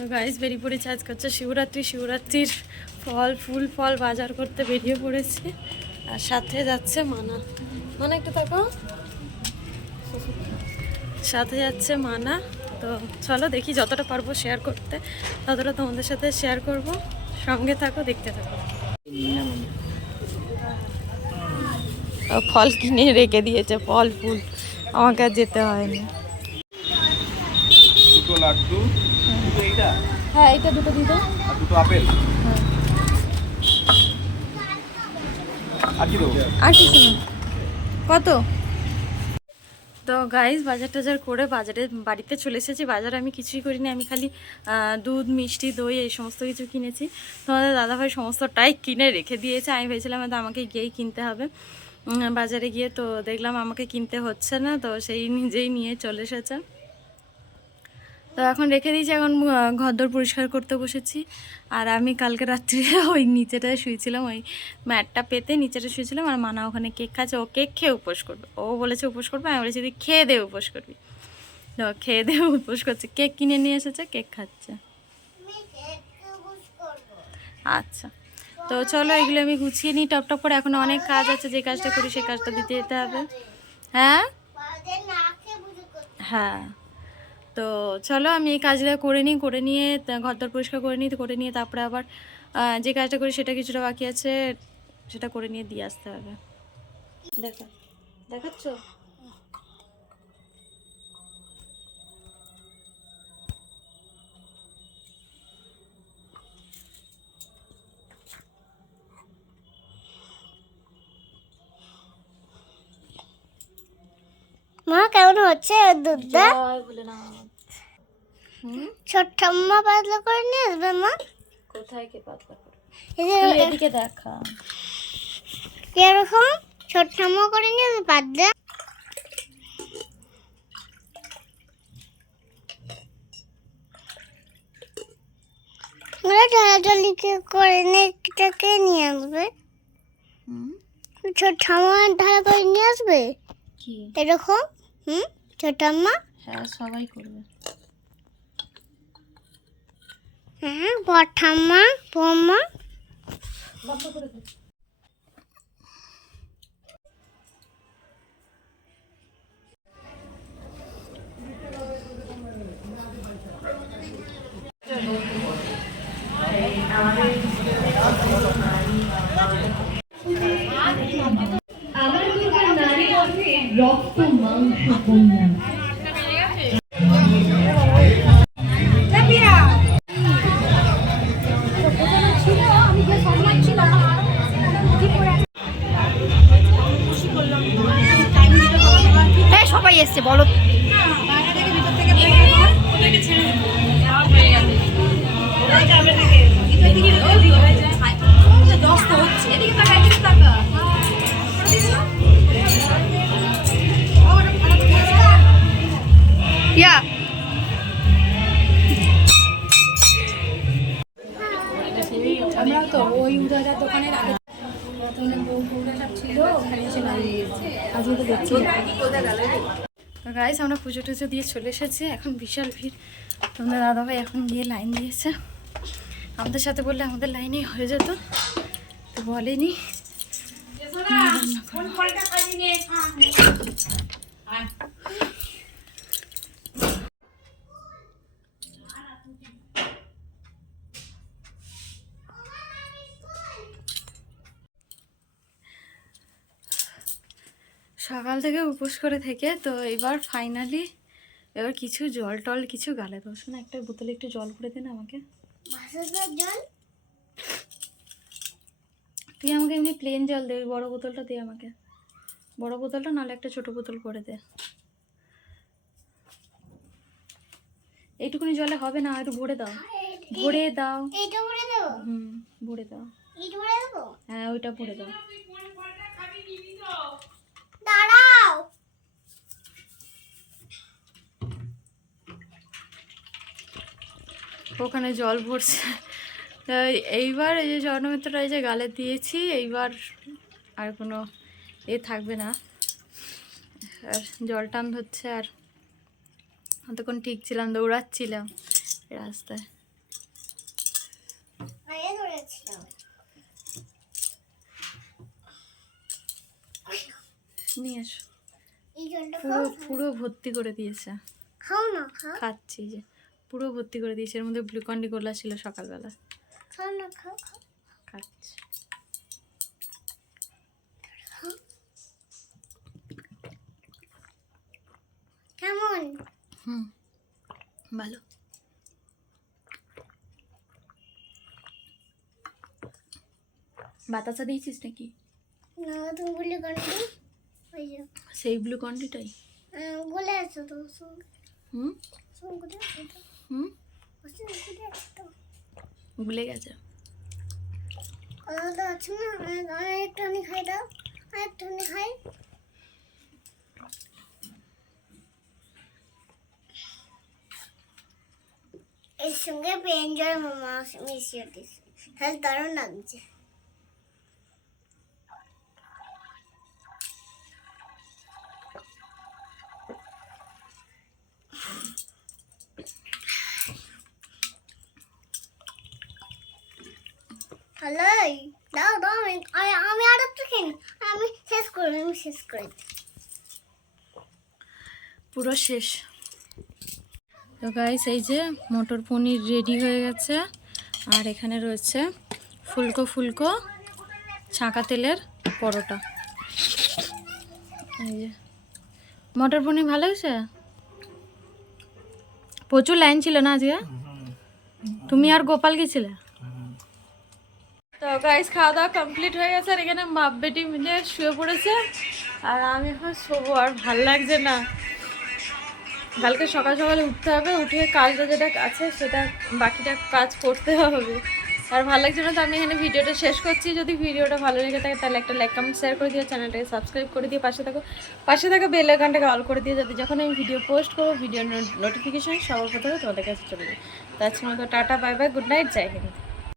তো গাইস বেরিয়ে পড়েছে, আজ হচ্ছে শিবরাত্রি। শিবরাত্রির ফল বাজার করতে বেরিয়ে পড়েছে। আর সাথে যাচ্ছে মানা। মানা একটু তাকো, সাথে যাচ্ছে মানা। তো চলো দেখি, যতটা পারবো শেয়ার করতে ততটা তোমাদের সাথে শেয়ার করব। সঙ্গে থাকো, দেখতে থাকো। ফল কিনে রেখে দিয়েছে, ফল ফুল, আমাকে আর যেতে হয়নি। দুটো লাড্ডু, দুটো এইটা, হ্যাঁ এটা দুটো দিত, আর দুটো আপেল। হ্যাঁ আর কি দেবো? আর কিছু না। কত? তো গাইস বাজার টাজার করে বাড়িতে চলে এসেছি। বাজারে আমি কিছুই করিনি, আমি খালি দুধ, মিষ্টি, দই এই সমস্ত কিছু কিনেছি। তোমাদের দাদাভাই সমস্তটাই কিনে রেখে দিয়েছে। আমি ভেবেছিলাম হয়তো আমাকে গিয়েই কিনতে হবে বাজারে গিয়ে, তো দেখলাম আমাকে কিনতে হচ্ছে না, তো সেই নিজেই নিয়ে চলে এসেছে। তো এখন রেখে দিয়েছি, এখন ঘরদোর পরিষ্কার করতে বসেছি। আর আমি কালকে রাত্রে ওই নিচেটায় শুয়েছিলাম, ওই ম্যাটটা পেতে নিচেটা শুয়েছিলাম। আর মানা ওখানে কেক খাচ্ছে, ও কেক খেয়ে উপোস করবে। ও বলেছে উপোস করবে, আমি বলেছি তুই খেয়ে দে উপোস করবি। তো খেয়ে দিয়ে উপোস করছে, কেক কিনে নিয়ে এসেছে, কেক খাচ্ছে। আচ্ছা, তো চলো এগুলো আমি গুছিয়ে নিই টপ করে। এখন অনেক কাজ আছে, যে কাজটা করি সেই কাজটা দিতে যেতে হবে। হ্যাঁ হ্যাঁ, তো চলো আমি এই কাজটা করে নিয়ে ঘরদোর পরিষ্কার করে নিয়ে তারপরে আবার যে কাজটা করি সেটা কিছুটা বাকি আছে, সেটা করে নিয়ে দিয়ে আসতে হবে। দেখাচ্ছ? মা কেমন হচ্ছে দুধটা? বলে না, ছোট্ট আম্মা পাতলা করে নিয়ে আসবে মা। কোথায় কে পাতলা করে? এই যে এদিকে দেখা। এরকম ছোট্ট আম্মা করে নিয়ে আসবে পাতলা। ওরা ঢালাঢালি করে নেকটাকে নিয়ে আসবে। ছোট্ট আম্মা ঢালা করে নিয়ে আসবে কি এরকম? ছোট্ট আম্মা? হ্যাঁ সবাই করবে। হ্যাঁ, বড় ঠাম্মা, বৌমা। বন্ধ করে দে। আমার নারী রক্ত মাংস কন্যা। সবাই এসছে বলো। আমরা তো ওই উদয়দার দোকানের আগে ছিল, ওখানে এসে দাঁড়িয়েছে। আজকে তো দেখছি গাইস আমরা পুজো টুজো দিয়ে চলে এসেছি, এখন বিশাল ভিড়। তোমাদের দাদাভাই এখন গিয়ে লাইন দিয়েছে। আমাদের সাথে বললে আমাদের লাইনেই হয়ে যেত, তো বলেনি। সকাল থেকে উপোস করে থেকে তো এবার ফাইনালি এবার কিছু জল টল কিছু গালে দাও। শোনা, একটা বোতলে একটু জল ভরে দে না আমাকে। জল তুই আমাকে এমনি প্লেন জল দে, ওই বড়ো বোতলটা দে আমাকে, বড়ো বোতলটা, নাহলে একটা ছোট বোতল করে দে। এইটুকুনি জলে হবে না, একটু ভরে দাও, ভরে দাও। এইটা ভরে দেবো? ভরে দাও। এইটা ভরে দেবো? হ্যাঁ ওইটা ভরে দাও। দাঁড়াও। ওখানে জল ভরছে। এইবার এই যে স্বর্ণমিত্রটা এই যে গালে দিয়েছি, এইবার আর কোনো থাকবে না। আর জল টান ধরছে, আর অতক্ষণ ঠিক ছিলাম, দৌড়াচ্ছিলাম রাস্তায়। গেছিলাম। নিয়ে এসো। এই জলটা পুরো পুরো ভর্তি করে দিয়েছে। খাও না, খাও খাচ্ছি যে পুরো ভর্তি করে দিয়েছে, এর মধ্যে গ্লুকন্ডি গোলা ছিল সকালবেলা। খাও না, খাও খাও। খাচ্ছি। কেমন? হুম, ভালো। বাতাসা দিয়েছিস নাকি? না, তুমি বলে কারণে ওই যে সেই গ্লুকন্ডিটাই? বলে আছো তো সঙ্গে হুম সঙ্গে তো হুম, সঙ্গে তো ভুলে গেছে। আলাদা আছে না, আমি একটুখানি খাই দাও, আর একটুখানি খাই। এর সঙ্গে পেঁয়াজের মামা মিশিয়ে দিয়েছে, তাহলে দারুণ লাগছে। হ্যালো, দাও দাও, আমি আর একটু খেয়ে নিই। আমি শেষ করে দিই। পুরো শেষ। তো গাইস, এই যে মটর পনির রেডি হয়ে গেছে, আর এখানে রয়েছে ফুলকো ফুলকো ছাঁকা তেলের পরোটা। এই যে মটর পনির ভালো হয়েছে। প্রচুর লাইন ছিল না আজকে? তুমি আর গোপাল গেছিলে? তো গাইস, খাওয়া দাওয়া কমপ্লিট হয়ে গেছে, আর এখানে বাপ বেটি মিলে শুয়ে পড়েছে, আর আমি এখন শোবো। আর ভাল লাগছে না, কালকে সকাল সকালে উঠতে হবে, উঠে কাজটা যেটা আছে সেটা বাকিটা কাজ করতে হবে। আর ভালো লাগছে না, তো আমি এখানে ভিডিওটা শেষ করছি। যদি ভিডিওটা ভালো লেগে থাকে তাহলে একটা লাইক কমেন্ট শেয়ার করে দিও, চ্যানেলটাকে সাবস্ক্রাইব করে দিয়ে পাশে থাকা বেল আইকনটাকে অল করে দিয়ে, যাতে যখন আমি ভিডিও পোস্ট করবো ভিডিও নোটিফিকেশন সবার প্রথমে তোমাদের কাছে চলে যায়। তো আজকের মতো tata, bye bye, good night, জয় হিন্দ।